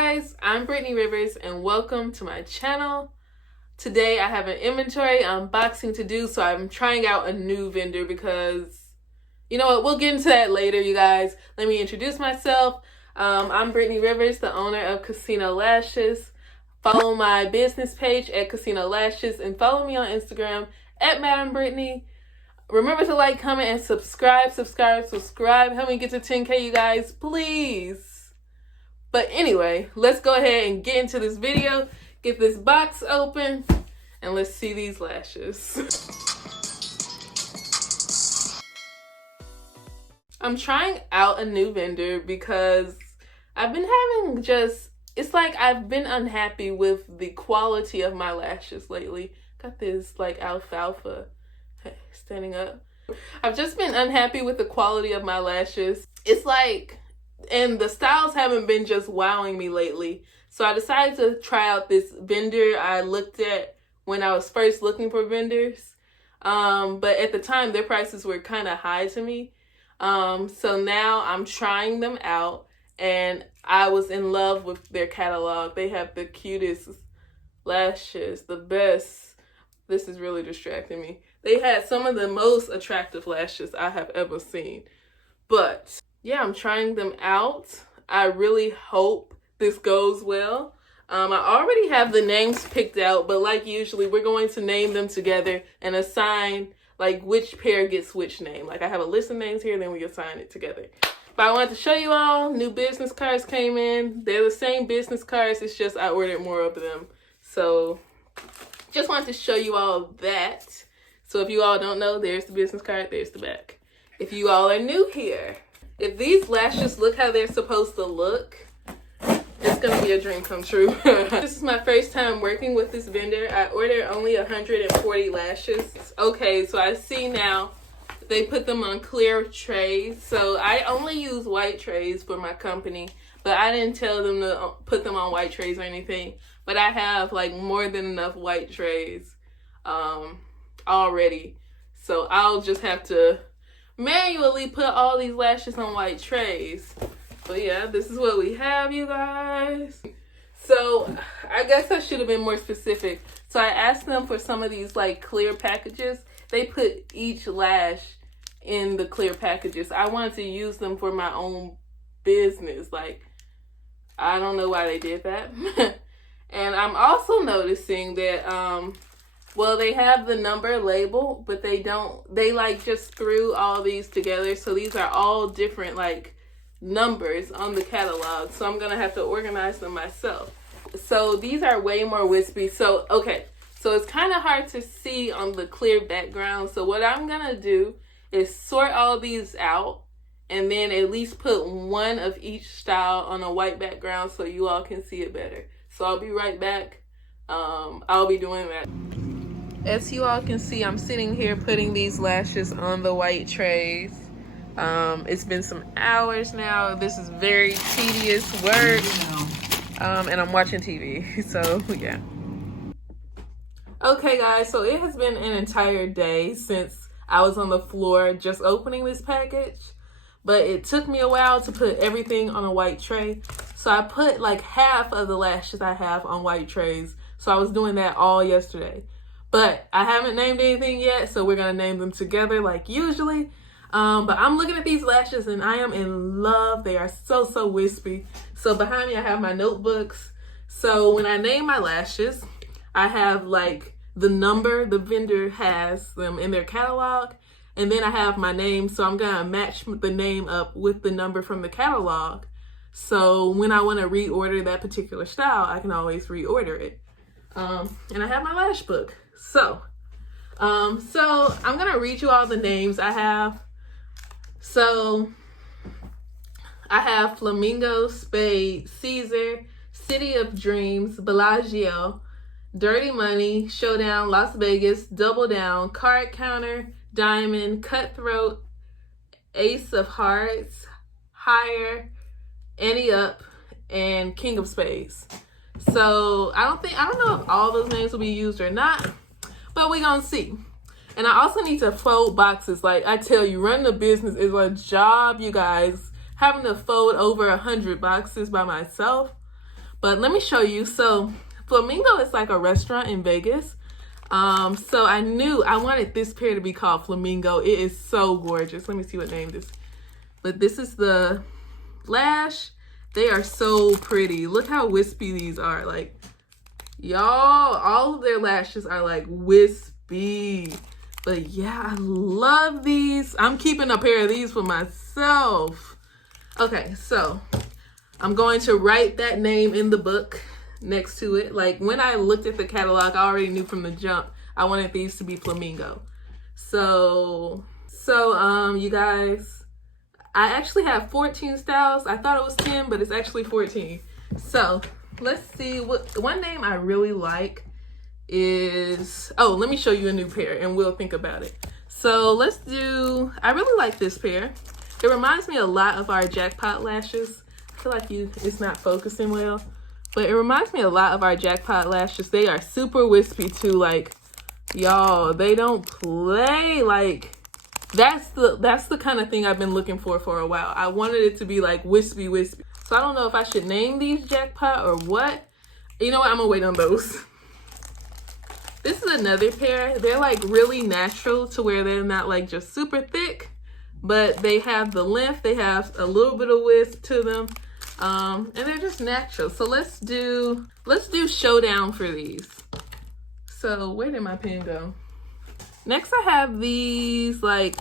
guys, I'm Brittany Rivers and welcome to my channel. Today I have an inventory unboxing to do, so I'm trying out a new vendor because, you know what, we'll get into that later, you guys. Let me introduce myself. I'm Brittany Rivers, the owner of Casino Lashes. Follow my business page at Casino Lashes and follow me on Instagram at Madam Brittany. Remember to like, comment, and subscribe. Help me get to 10K, you guys, please. But anyway, let's go ahead and get into this video, get this box open, and let's see these lashes. I'm trying out a new vendor because I've been having it's like I've been unhappy with the quality of my lashes lately. Got this like alfalfa standing up. I've just been unhappy with the quality of my lashes. It's like, and the styles haven't been just wowing me lately. So I decided to try out this vendor I looked at when I was first looking for vendors. But at the time, their prices were kind of high to me. So now I'm trying them out and I was in love with their catalog. They have the cutest lashes, the best. This is really distracting me. They had some of the most attractive lashes I have ever seen. But yeah, I'm trying them out. I really hope this goes well. I already have the names picked out, but like usually, we're going to name them together and assign like which pair gets which name. Like I have a list of names here, then we assign it together. But I wanted to show you all, new business cards came in. They're the same business cards, it's just I ordered more of them. So just wanted to show you all that. So if you all don't know, there's the business card, there's the back. If you all are new here, if these lashes look how they're supposed to look, it's gonna be a dream come true. This is my first time working with this vendor. I ordered only 140 lashes. Okay, so I see now they put them on clear trays. So I only use white trays for my company, but I didn't tell them to put them on white trays or anything. But I have like more than enough white trays already. So I'll just have to manually put all these lashes on white trays. But yeah, this is what we have, you guys. So I guess I should have been more specific. So I asked them for some of these like clear packages. They put each lash in the clear packages. I wanted to use them for my own business. Like, I don't know why they did that. And I'm also noticing that well, they have the number label, but they like just threw all these together. So these are all different like numbers on the catalog. So I'm going to have to organize them myself. So these are way more wispy. So, okay. So it's kind of hard to see on the clear background. So what I'm going to do is sort all these out and then at least put one of each style on a white background so you all can see it better. So I'll be right back. I'll be doing that. As you all can see, I'm sitting here putting these lashes on the white trays. It's been some hours now. This is very tedious work. And I'm watching TV, so yeah. Okay guys, so it has been an entire day since I was on the floor just opening this package. But it took me a while to put everything on a white tray. So I put like half of the lashes I have on white trays. So I was doing that all yesterday. But I haven't named anything yet, so we're going to name them together like usually. But I'm looking at these lashes and I am in love. They are so wispy. So behind me I have my notebooks. So when I name my lashes, I have like the number the vendor has them in their catalog. And then I have my name. So I'm going to match the name up with the number from the catalog. So when I want to reorder that particular style, I can always reorder it. And I have my lash book. So I'm going to read you all the names I have. So I have Flamingo, Spade, Caesar, City of Dreams, Bellagio, Dirty Money, Showdown, Las Vegas, Double Down, Card Counter, Diamond, Cutthroat, Ace of Hearts, Higher, Ante Up, and King of Spades. So I don't know if all those names will be used or not, but we're gonna see. And I also need to fold boxes. Like I tell you, running a business is a job, you guys. Having to fold over 100 boxes by myself. But let me show you. So Flamingo is like a restaurant in Vegas. So I knew I wanted this pair to be called Flamingo. It is so gorgeous. Let me see what name this. But this is the Lash. They are so pretty. Look how wispy these are. Like, y'all, all of their lashes are like wispy. But yeah, I love these. I'm keeping a pair of these for myself. Okay, so I'm going to write that name in the book next to it. Like, when I looked at the catalog, I already knew from the jump I wanted these to be Flamingo. So you guys, I actually have 14 styles. I thought it was 10, but it's actually 14. So let's see. One name I really like is, oh, let me show you a new pair and we'll think about it. So let's do, I really like this pair. It reminds me a lot of our Jackpot lashes. I feel like it's not focusing well, but it reminds me a lot of our Jackpot lashes. They are super wispy too. Like, y'all, they don't play. Like, that's the kind of thing I've been looking for a while. I wanted it to be like wispy. So I don't know if I should name these Jackpot or what. You know what? I'm gonna wait on those. This is another pair. They're like really natural to where they're not like just super thick, but they have the length. They have a little bit of wisp to them, and they're just natural. So let's do Showdown for these. So where did my pen go? Next, I have these, like,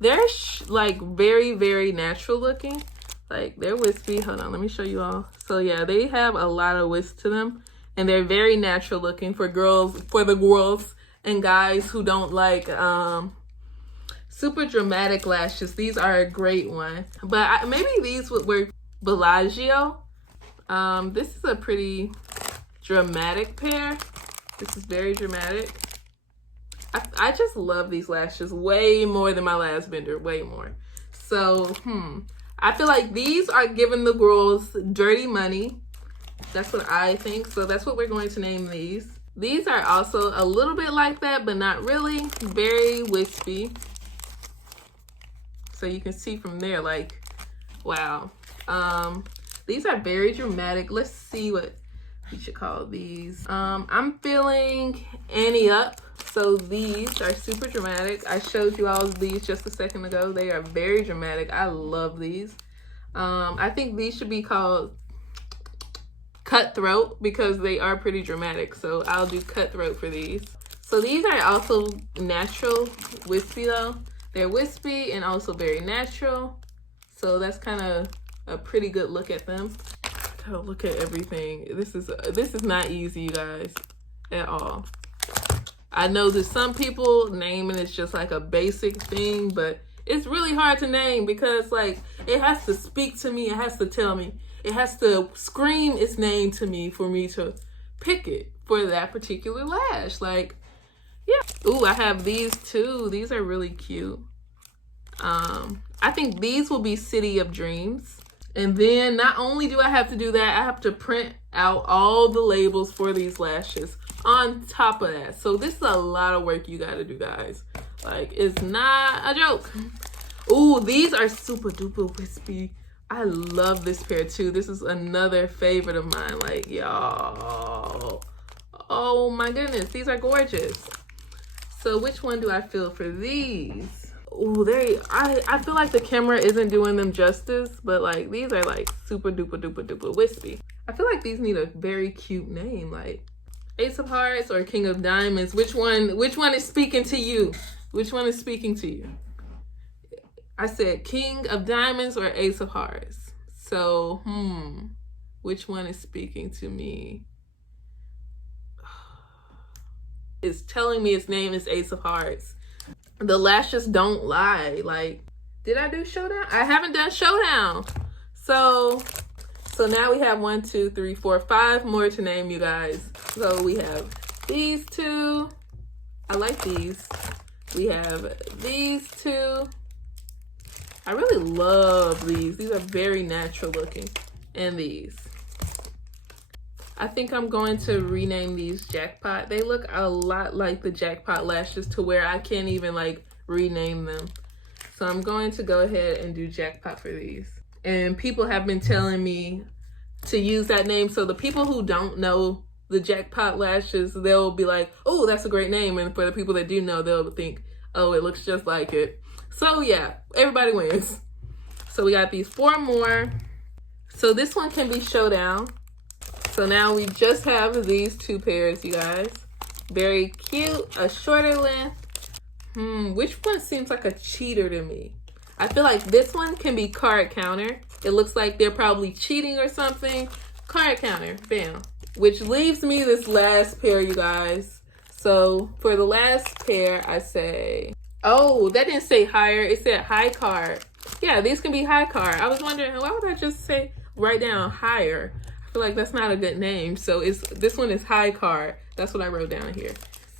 they're like very natural looking. Like, they're wispy. Hold on, let me show you all. So yeah, they have a lot of wisp to them, and they're very natural looking for the girls and guys who don't like super dramatic lashes. These are a great one, but maybe these would work. Bellagio. This is a pretty dramatic pair. This is very dramatic. I just love these lashes way more than my last vendor, way more. So, I feel like these are giving the girls dirty money. That's what I think. So that's what we're going to name these. These are also a little bit like that, but not really. Very wispy. So you can see from there, like, wow. These are very dramatic. Let's see what we should call these. I'm feeling Annie Up. So these are super dramatic. I showed you all of these just a second ago. They are very dramatic. I love these. I think these should be called Cutthroat because they are pretty dramatic. So I'll do Cutthroat for these. So these are also natural wispy though. They're wispy and also very natural. So that's kind of a pretty good look at them. Oh, look at everything. This is not easy, you guys, at all. I know that some people naming is just like a basic thing, but it's really hard to name because like it has to speak to me. It has to tell me. It has to scream its name to me for me to pick it for that particular lash. Like, yeah. Ooh, I have these too. These are really cute. I think these will be City of Dreams. And then not only do I have to do that, I have to print out all the labels for these lashes on top of that. So this is a lot of work you gotta do, guys. Like, it's not a joke. Ooh, these are super duper wispy. I love this pair too. This is another favorite of mine. Like, y'all. Oh my goodness, these are gorgeous. So which one do I feel for these? Ooh, I feel like the camera isn't doing them justice, but like these are like super duper wispy. I feel like these need a very cute name, like Ace of Hearts or King of Diamonds. Which one is speaking to you? Which one is speaking to you? I said King of Diamonds or Ace of Hearts. So, which one is speaking to me? It's telling me its name is Ace of Hearts. The lashes don't lie. Like, did I do Showdown? I haven't done Showdown. So now we have 1, 2, 3, 4, 5 more to name, you guys. So we have these two. I like these. We have these two. I really love these. These are very natural looking. And these. I think I'm going to rename these Jackpot. They look a lot like the Jackpot lashes to where I can't even like rename them. So I'm going to go ahead and do Jackpot for these. And people have been telling me to use that name. So the people who don't know the Jackpot Lashes, they'll be like, oh, that's a great name. And for the people that do know, they'll think, oh, it looks just like it. So yeah, everybody wins. So we got these 4 more. So this one can be showdown. So now we just have these 2 pairs, you guys. Very cute, a shorter length. Which one seems like a cheater to me? I feel like this one can be card counter. It looks like they're probably cheating or something. Card counter, bam. Which leaves me this last pair, you guys. So for the last pair, I say, oh, that didn't say higher. It said high card. Yeah, these can be high card. I was wondering, why would I just say, write down higher? I feel like that's not a good name. So this one is high card. That's what I wrote down here.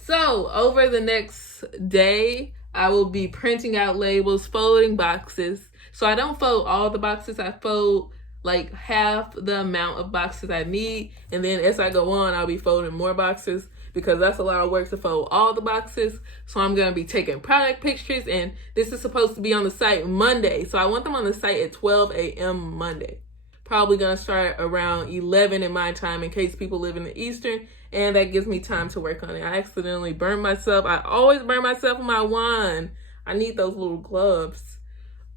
So over the next day, I will be printing out labels, folding boxes. So I don't fold all the boxes. I fold like half the amount of boxes I need. And then as I go on, I'll be folding more boxes because that's a lot of work to fold all the boxes. So I'm going to be taking product pictures, and this is supposed to be on the site Monday. So I want them on the site at 12 a.m. Monday. Probably going to start around 11 in my time in case people live in the Eastern, and that gives me time to work on it. I accidentally burned myself. I always burn myself with my wand. I need those little gloves.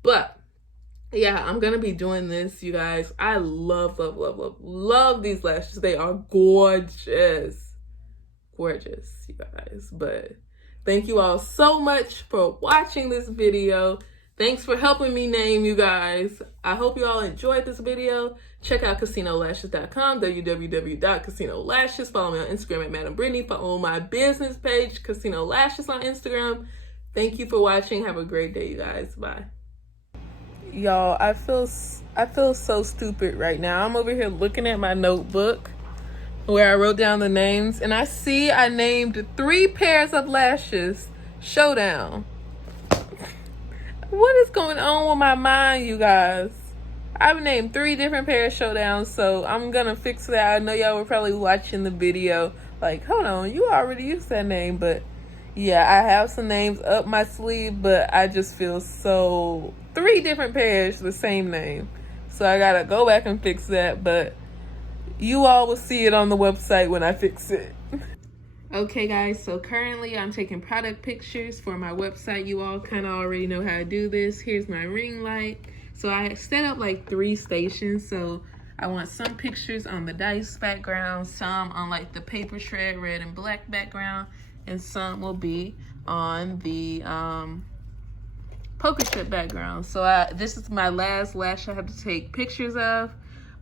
But yeah, I'm going to be doing this, you guys. I love, love, love, love, love these lashes. They are gorgeous. Gorgeous, you guys. But thank you all so much for watching this video. Thanks for helping me name, you guys. I hope you all enjoyed this video. Check out CasinoLashes.com, www.CasinoLashes. Follow me on Instagram at Madam Brittany. Follow my business page, Casino Lashes, on Instagram. Thank you for watching. Have a great day, you guys. Bye. Y'all, I feel so stupid right now. I'm over here looking at my notebook where I wrote down the names, and I see I named 3 pairs of lashes showdown. What is going on with my mind, you guys? I've named 3 different pairs showdowns, so I'm gonna fix that. I know y'all were probably watching the video like, hold on, you already used that name. But yeah, I have some names up my sleeve, but I just feel so 3 different pairs, the same name. So I gotta go back and fix that, but you all will see it on the website when I fix it. Okay guys, so currently I'm taking product pictures for my website. You all kind of already know how to do this. Here's my ring light. So I set up like 3 stations. So I want some pictures on the dice background, some on like the paper shred red and black background, and some will be on the poker strip background. So this is my last lash I have to take pictures of,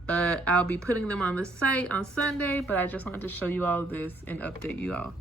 but I'll be putting them on the site on Sunday. But I just wanted to show you all this and update you all.